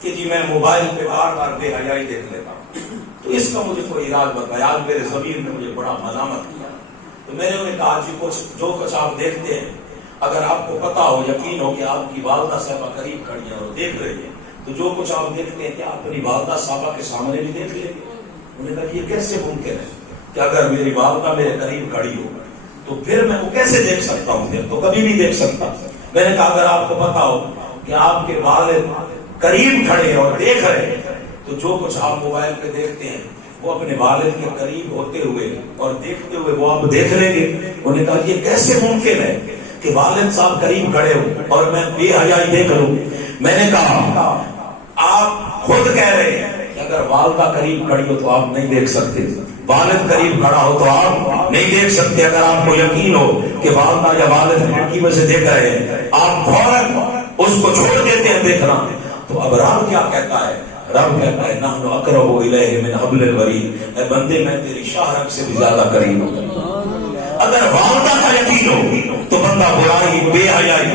کہ جی میں موبائل پہ بار بار بے حیائی دیکھ لیتا ہوں، تو اس کا مجھے کوئی علاج بتایا۔ آج میرے ضمیر نے مجھے بڑا ملامت کیا، تو میں نے انہیں کہا جی جو کچھ آپ دیکھتے ہیں، اگر آپ کو پتا ہو، یقین ہو کہ آپ کی والدہ صاحبہ قریب کھڑی ہیں اور دیکھ رہی ہیں، تو جو کچھ آپ دیکھتے ہیں کہ آپ اپنی والدہ صاحبہ کے سامنے بھی دیکھ لیں گے؟ انہوں نے کہا یہ کیسے ممکن ہے کہ اگر میری والدہ میرے قریب کھڑی ہو تو پھر میں وہ کیسے دیکھ سکتا ہوں؟ پھر تو کبھی نہیں دیکھ سکتا۔ میں نے کہا اگر آپ کو پتا ہو کہ آپ کے والد قریب کھڑے اور دیکھ رہے ہیں، تو جو کچھ آپ موبائل پہ دیکھتے ہیں وہ اپنے والد کے قریب ہوتے ہوئے اور دیکھتے ہوئے وہ آپ دیکھ لیں گے۔ انہوں نے کہا یہ کیسے ممکن ہے کہ والد صاحب قریب کھڑے ہو اور میں بے حیائی دیکھ لوں؟ میں نے کہا آپ خود کہہ رہے ہیں کہ اگر والدہ قریب کھڑی ہو تو آپ نہیں دیکھ سکتے، والد قریب کھڑا ہو تو آپ نہیں دیکھ سکتے۔ اگر آپ کو یقین ہو کہ والدہ یا والد کھڑکی میں سے دیکھ رہے ہیں، آپ فوراً اس کو چھوڑ دیتے ہیں دیکھنا۔ تو اب رب کیا کہتا ہے؟ رب کہتا ہے نحن اقرب الیہ من حبل الورید، اے بندے میں تیری شاہ رگ سے بھی زیادہ قریب ہوں۔ اگر والدہ کا یقین ہو تو بندہ برائی، بے حیائی،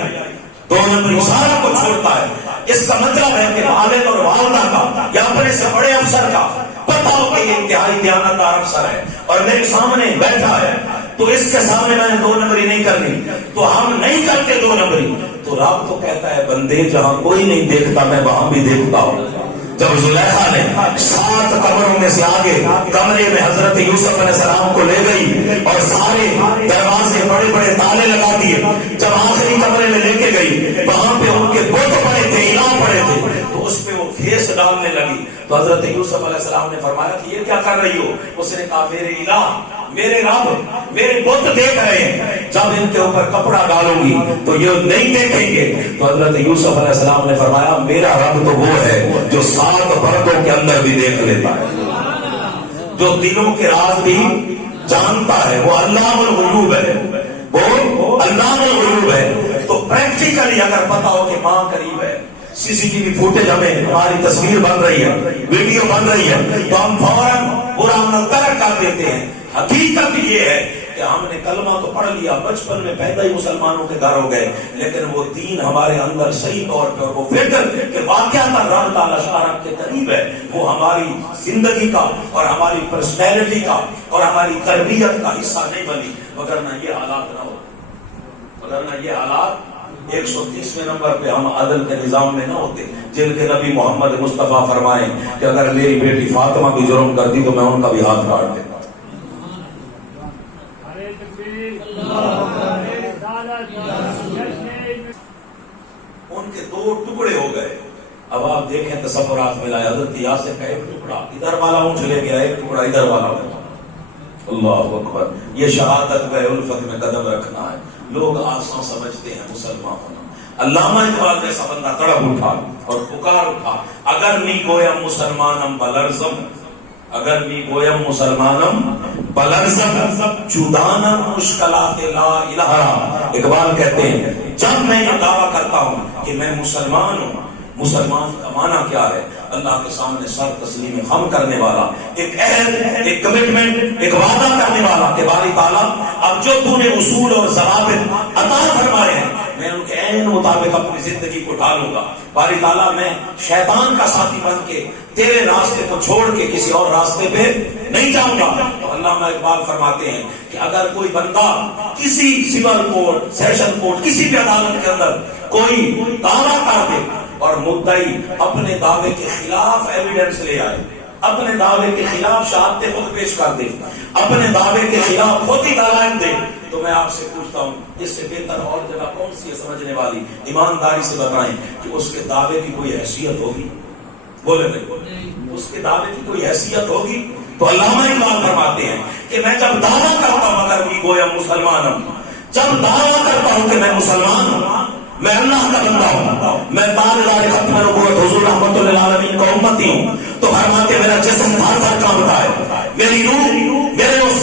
دونوں سارا کو چھوڑتا ہے۔ اس کا مطلب ہے کہ والد اور والدہ کا یا اپنے سے بڑے افسر کا پتا ہو کہ یہ انتہائی دیانتدار افسر ہے اور میرے سامنے بیٹھا ہے، تو اس کے سامنے میں نے دو نمبری نہیں کرنی، تو ہم نہیں کرتے دو نمبری۔ تو رب تو کہتا ہے بندے جہاں کوئی نہیں دیکھتا میں وہاں بھی دیکھتا ہوں۔ جب زلیخا نے 7 کمروں میں سے آگے کمرے میں حضرت یوسف علیہ السلام کو لے گئی اور سارے دروازے بڑے بڑے تالے لگا دیے، جب آخری کمرے میں لے کے گئی وہاں پہ ان کے بت پڑے تھے، الہ پڑے تھے، تو اس پہ وہ ٹھیس ڈالنے لگی۔ تو حضرت یوسف علیہ السلام نے فرمایا کہ یہ کیا کر رہی ہو؟ اس نے کہا میرے الہ، میرے رب، میرے بت دیکھ رہے ہیں، جب ان کے اوپر کپڑا ڈالوں گی تو یہ نہیں دیکھیں گے۔ تو حضرت یوسف علیہ السلام نے فرمایا میرا رب تو وہ ہے جو 7 پردوں کے اندر بھی دیکھ لیتا ہے، جو دلوں کے راز بھی جانتا ہے، وہ علام الغیوب ہے، وہ علام الغیوب ہے۔ تو پریکٹیکلی اگر پتا ہو کہ ماں قریب ہے، سی سی ٹی وی فوٹیج ہمیں ہماری تصویر بن رہی ہے، ویڈیو بن رہی ہے، تو ہم فوراً برا عمل ترک کر دیتے ہیں۔ حقیقت یہ ہے کہ ہم نے کلمہ تو پڑھ لیا، بچپن میں پیدا ہی مسلمانوں کے گھر ہو گئے، لیکن وہ دین ہمارے اندر صحیح طور پہ اور وہ فکر کہ واقعہ کا رب تعالیٰ شاہ رگ کے قریب ہے، وہ ہماری زندگی کا اور ہماری پرسنالٹی کا اور ہماری تربیت کا حصہ نہیں بنی، وگرنہ یہ حالات نہ ہو، وگرنہ یہ حالات 130ویں نمبر پہ ہم عدل کے نظام میں نہ ہوتے، جن کے نبی محمد مصطفیٰ فرمائیں کہ اگر میری بیٹی فاطمہ بھی جرم کرتی تو میں ان کا بھی ہاتھ کاٹ دیتا۔ ان کے 2 ٹکڑے ہو گئے۔ اب آپ دیکھیں تصورات میں لائے، حضرت یاسر کا 1 ٹکڑا ادھر والا اونچ لے گیا، 1 ٹکڑا ادھر والا اونچ۔ اللہ اکبر، یہ شہادت کا الفت میں قدم رکھنا ہے۔ لوگ آسان سمجھتے ہیں مسلمان ہونا۔ علامہ اقبال جیسا بندہ تڑپ اٹھا اور پکار اٹھا، اگر می گویم مسلمانم بلرزم، اگر می گویم مسلمانم بلرزم چودانم مشکلات لا الہ۔ اقبال کہتے ہیں جب میں یہ دعویٰ کرتا ہوں کہ میں مسلمان ہوں، مسلمان کا معنی کیا ہے؟ اللہ کے سامنے سر تسلیم خم کرنے والا، ایک عہد، ایک کمٹمنٹ، ایک وعدہ کرنے والا کہ باری تعالیٰ اب جو تو نے اصول اور ضوابط عطا فرمائے ہیں میں ان کے عین مطابق اپنی زندگی کو ڈھالوں گا۔ باری تعالیٰ میں شیطان کا ساتھی بن کے تیرے راستے کو چھوڑ کے کسی اور راستے پہ نہیں جاؤں گا۔ تو علامہ اقبال فرماتے ہیں کہ اگر کوئی بندہ کسی سول کورٹ، سیشن کورٹ، کسی بھی عدالت کے اندر کوئی دعویٰ کر دے اور مدعی اپنے دعوے کے خلاف ایویڈنس لے آئے، اپنے دعوے کے خلاف شہادتیں خود پیش کر دے، اپنے دعوے کے خلاف خود ہی دلائل دے، تو میں آپ سے پوچھتا ہوں اس سے بہتر اور جگہ کون سی ہے سمجھنے والی؟ ایمانداری سے بتائیں کہ اس کے دعوے کی کوئی حیثیت ہوگی؟ بولے نہیں، اس کے دعوے کی کوئی حیثیت ہوگی؟ تو علامہ اقبال فرماتے ہیں کہ میں جب دعویٰ کرتا ہوں اگر بھی گویا مسلمان ہوں، جب دعویٰ کرتا ہوں کہ میں مسلمان ہوں، میں اللہ کا بندہ ہوں، میں تاجدار ختم نبوت حضور رحمت للعالمین کا امتی ہوں، تو فرماتے میرا جسم تھر تھر کانپتا ہے، میری روح میرے اس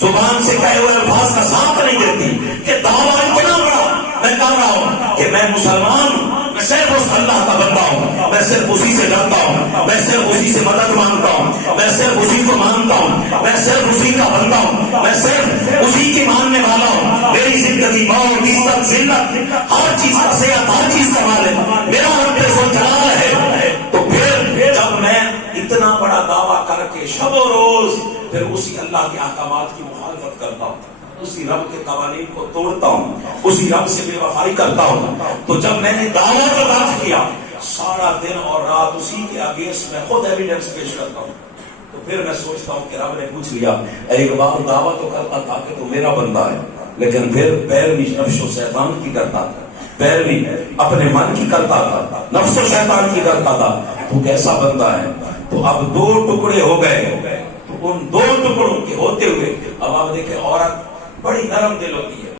زبان سے کہے ہوئے الفاظ کا ساتھ نہیں دیتی کہ دعویٰ اتنا بڑا میں کر رہا ہوں کہ میں مسلمان ہوں، میں صرف اس اللہ کا بندہ ہوں، میں صرف اسی سے ڈرتا ہوں، میں صرف اسی سے مدد مانگتا ہوں، میں صرف اسی کو مانتا ہوں، میں صرف اسی کا بندہ ہوں، میں صرف اسی کی ماننے والا ہوں۔ میری زندگی، موت، عزت، ذلت، ہر چیز کا صحت، ہر چیز کا مالک میرا رب جلال ہے۔ کے شب و روز پھر اسی اللہ کے احکامات کی مخالفت کرتا ہوں، اسی رب کے قوانین کو توڑتا ہوں، اسی رب سے بے وفائی کرتا ہوں، تو جب میں نے دعوت کا بات کیا سارا دن اور رات اسی کے اگینسٹ میں خود ایویڈنس پیش کرتا ہوں، تو پھر میں سوچتا ہوں کہ رب نے پوچھ لیا ایک بار دعوت تو کرتا تھا کہ تو میرا بندہ ہے، لیکن پھر پیروی نفس و شیطان کی کرتا تھا، پیروی اپنے من کی کرتا تھا، نفس و شیطان کی کرتا تھا، تو کیسا بندہ ہے؟ تو اب دو ٹکڑے ہو گئے، تو ان دو ٹکڑوں کے ہوتے ہوئے اب آپ دیکھیں عورت بڑی نرم دل ہوتی ہے،